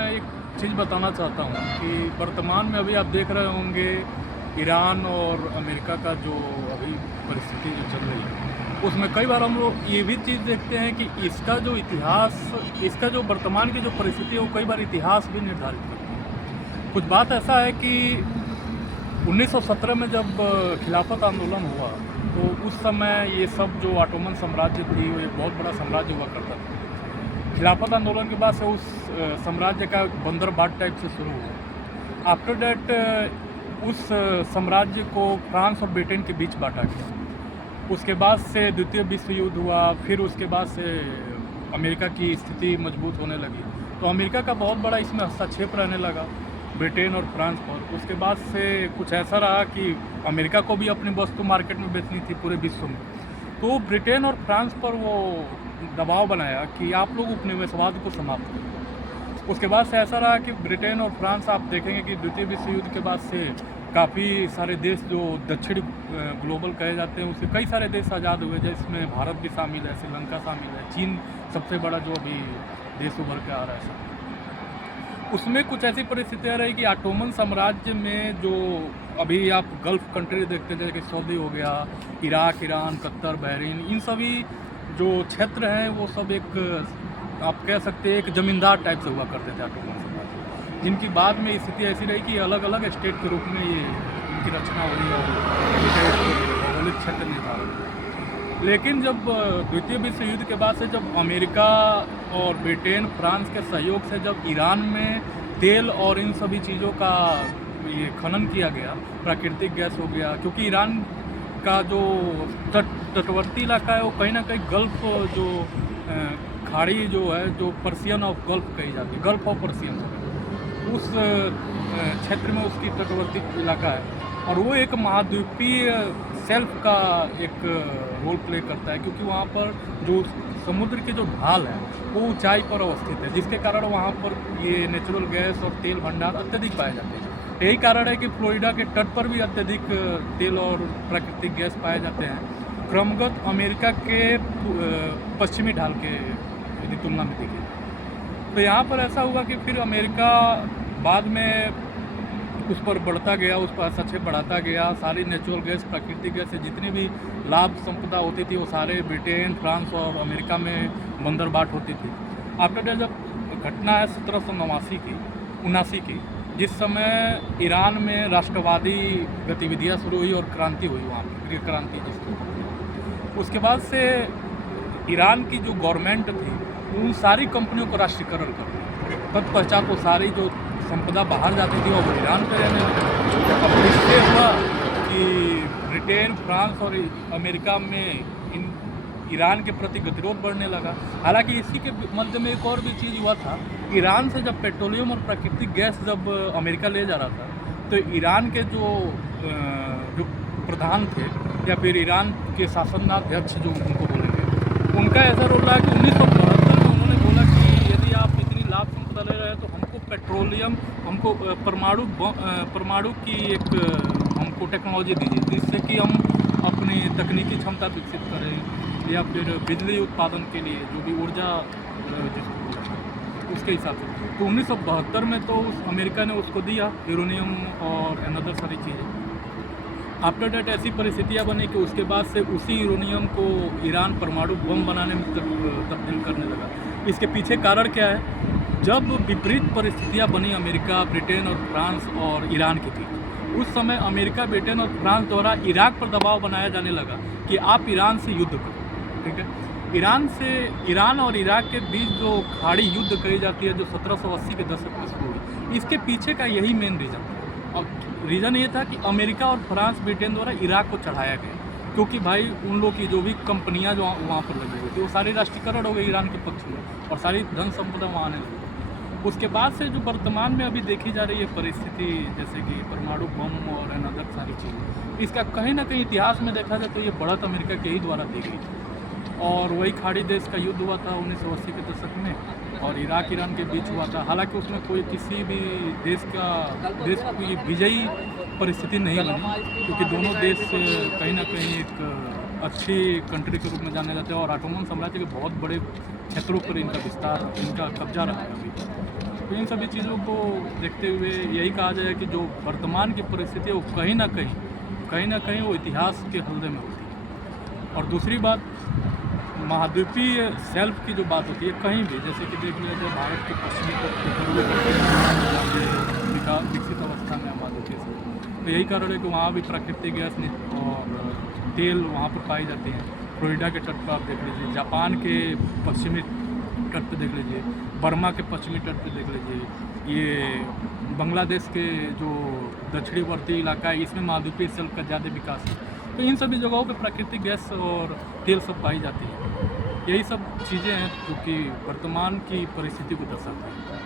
मैं एक चीज़ बताना चाहता हूँ कि वर्तमान में अभी आप देख रहे होंगे ईरान और अमेरिका का जो अभी परिस्थिति जो चल रही है, उसमें कई बार हम लोग ये भी चीज़ देखते हैं कि इसका जो इतिहास, इसका जो वर्तमान की जो परिस्थिति है वो कई बार इतिहास भी निर्धारित करती है। कुछ बात ऐसा है कि 1917 में जब खिलाफत आंदोलन हुआ तो उस समय ये सब जो ऑटोमन साम्राज्य थी वो एक बहुत बड़ा साम्राज्य हुआ करता था। खिलाफत आंदोलन के बाद से उस साम्राज्य का बंदरबाट टाइप से शुरू हुआ। आफ्टर दैट उस साम्राज्य को फ्रांस और ब्रिटेन के बीच बांटा गया। उसके बाद से द्वितीय विश्व युद्ध हुआ, फिर उसके बाद से अमेरिका की स्थिति मजबूत होने लगी, तो अमेरिका का बहुत बड़ा इसमें हस्तक्षेप रहने लगा ब्रिटेन और फ्रांस पर। उसके बाद से कुछ ऐसा रहा कि अमेरिका को भी अपनी वस्तु मार्केट में बेचनी थी पूरे विश्व में, तो ब्रिटेन और फ्रांस पर वो दबाव बनाया कि आप लोग उपनिवेशवाद को समाप्त करें। उसके बाद से ऐसा रहा कि ब्रिटेन और फ्रांस, आप देखेंगे कि द्वितीय विश्व युद्ध के बाद से काफ़ी सारे देश जो दक्षिण ग्लोबल कहे जाते हैं उसके कई सारे देश आज़ाद हुए, जिसमें भारत भी शामिल है, श्रीलंका शामिल है, चीन सबसे बड़ा जो अभी देश उभर के आ रहा है। उसमें कुछ ऐसी परिस्थितियाँ रही कि ऑटोमन साम्राज्य में जो अभी आप गल्फ़ कंट्री देखते हैं, जैसे कि सऊदी हो गया, इराक, ईरान, कतर, बहरीन, इन सभी जो क्षेत्र हैं वो सब एक, आप कह सकते हैं, एक ज़मींदार टाइप से हुआ करते थे ऑटोमन साम्राज्य, जिनकी बाद में स्थिति ऐसी रही कि अलग अलग स्टेट के रूप में ये इनकी रचना हुई और भौगोलिक क्षेत्र निर्धारण हुआ। लेकिन जब द्वितीय विश्व युद्ध के बाद से जब अमेरिका और ब्रिटेन, फ्रांस के सहयोग से जब ईरान में तेल और इन सभी चीज़ों का ये खनन किया गया, प्राकृतिक गैस हो गया, क्योंकि ईरान का जो तटवर्ती इलाका है वो कहीं ना कहीं गल्फ़ जो खाड़ी जो है, जो पर्सियन ऑफ गल्फ़ कही जाती है, गल्फ़ ऑफ पर्सियन, उस क्षेत्र में उसकी तटवर्ती इलाका है और वो एक महाद्वीपीय सेल्फ का एक रोल प्ले करता है, क्योंकि वहाँ पर जो समुद्र की जो ढाल है वो ऊंचाई पर अवस्थित है, जिसके कारण वहाँ पर ये नेचुरल गैस और तेल भंडार अत्यधिक पाए जाते हैं। यही कारण है कि फ्लोरिडा के तट पर भी अत्यधिक तेल और प्राकृतिक गैस पाए जाते हैं, क्रमगत अमेरिका के पश्चिमी ढाल के यदि तुलना में देखिए। तो यहाँ पर ऐसा हुआ कि फिर अमेरिका बाद में उस पर बढ़ता गया, उस पर हस्तक्षेप बढ़ाता गया, सारी नेचुरल गैस, प्राकृतिक गैस से जितनी भी लाभ संपदा होती थी वो सारे ब्रिटेन, फ्रांस और अमेरिका में बंदरबाट होती थी। आफ्टर दैट जब घटना है 1779 की, जिस समय ईरान में राष्ट्रवादी गतिविधियाँ शुरू हुई और क्रांति हुई, वहाँ पर गृह क्रांति जिसको, उसके बाद से ईरान की जो गवर्नमेंट थी उन सारी कंपनियों को राष्ट्रीयकरण कर दिया। तत्पश्चात वो सारी जो संपदा बाहर जाती थी वो ईरान पे रहने लगी। अब इससे हुआ कि ब्रिटेन, फ्रांस और अमेरिका में ईरान के प्रति गतिरोध बढ़ने लगा। हालांकि इसी के मध्य में एक और भी चीज़ हुआ था, ईरान से जब पेट्रोलियम और प्राकृतिक गैस जब अमेरिका ले जा रहा था तो ईरान के जो प्रधान थे या फिर ईरान के शासनाध्यक्ष जो उनको बोलेंगे, उनका ऐसा रोल रहा कि 1972 में उन्होंने बोला कि यदि आप इतनी लाभ संपदा ले रहे हैं तो हमको पेट्रोलियम, हमको परमाणु की एक हमको टेक्नोलॉजी दीजिए, जिससे कि हम अपनी तकनीकी क्षमता विकसित करें या फिर बिजली उत्पादन के लिए जो भी ऊर्जा उसके हिसाब से। तो 1972 में तो उस अमेरिका ने उसको दिया यूरेनियम और अनदर सारी चीज़ें। आफ्टर डेट ऐसी परिस्थितियाँ बनी कि उसके बाद से उसी यूरेनियम को ईरान परमाणु बम बनाने में तब्दील करने लगा। इसके पीछे कारण क्या है? जब विपरीत परिस्थितियाँ बनी अमेरिका, ब्रिटेन और फ्रांस और ईरान के बीच, उस समय अमेरिका, ब्रिटेन और फ्रांस द्वारा इराक पर दबाव बनाया जाने लगा कि आप ईरान से युद्ध करो, ठीक है। ईरान और इराक के बीच जो खाड़ी युद्ध करी जाती है, जो 1780 के दशक में शुरू हुई, इसके पीछे का यही मेन रीज़न था। अब रीज़न ये था कि अमेरिका और फ्रांस, ब्रिटेन द्वारा इराक को चढ़ाया गया, क्योंकि भाई उन लोग की जो भी कंपनियां जो वहाँ पर लगी हुई थी वो सारी राष्ट्रीयकरण हो गई ईरान के पक्ष में और सारी धन संपदा वहाँ आने लगी। उसके बाद से जो वर्तमान में अभी देखी जा रही है परिस्थिति, जैसे कि परमाणु बम और अनदर सारी चीज़ें, इसका कहीं ना कहीं इतिहास में देखा जाए तो ये बढ़त अमेरिका के ही द्वारा दी गई थी। और वही खाड़ी देश का युद्ध हुआ था 1980 के दशक में और इराक ईरान के बीच हुआ था। हालांकि उसमें कोई किसी भी देश की विजयी परिस्थिति नहीं बनी, क्योंकि दोनों देश कहीं ना कहीं एक अच्छी कंट्री के रूप में जाने जाते हैं और ऑटोमन साम्राज्य के बहुत बड़े क्षेत्रों पर इनका विस्तार, इनका कब्जा रहा है अभी। तो इन सभी चीज़ों को देखते हुए यही कहा जाए कि जो वर्तमान की परिस्थिति है वो कहीं ना कहीं वो इतिहास के हल्दे में होती है। और दूसरी बात, महाद्वीपीय सेल्फ की जो बात होती है कहीं भी, जैसे कि देख लिया जाए भारत के पश्चिमी तट के पूर्वी तट के विकास विकसित अवस्था में महाद्वीपीय सेल्फ, तो यही कारण है कि वहाँ भी प्राकृतिक गैस और तेल वहाँ पर पाई जाती हैं। फ्लोरिडा के तट पर आप देख लीजिए, जापान के पश्चिमी तट पे देख लीजिए, बर्मा के पश्चिमी तट पे देख लीजिए, ये बांग्लादेश के जो दक्षिणवर्ती इलाका है इसमें महाद्वीपीय सेल्फ का ज़्यादा विकास है। तो इन सभी जगहों पे प्राकृतिक गैस और तेल सब पाई जाती है। यही सब चीज़ें हैं जो कि वर्तमान की परिस्थिति को दर्शाती हैं।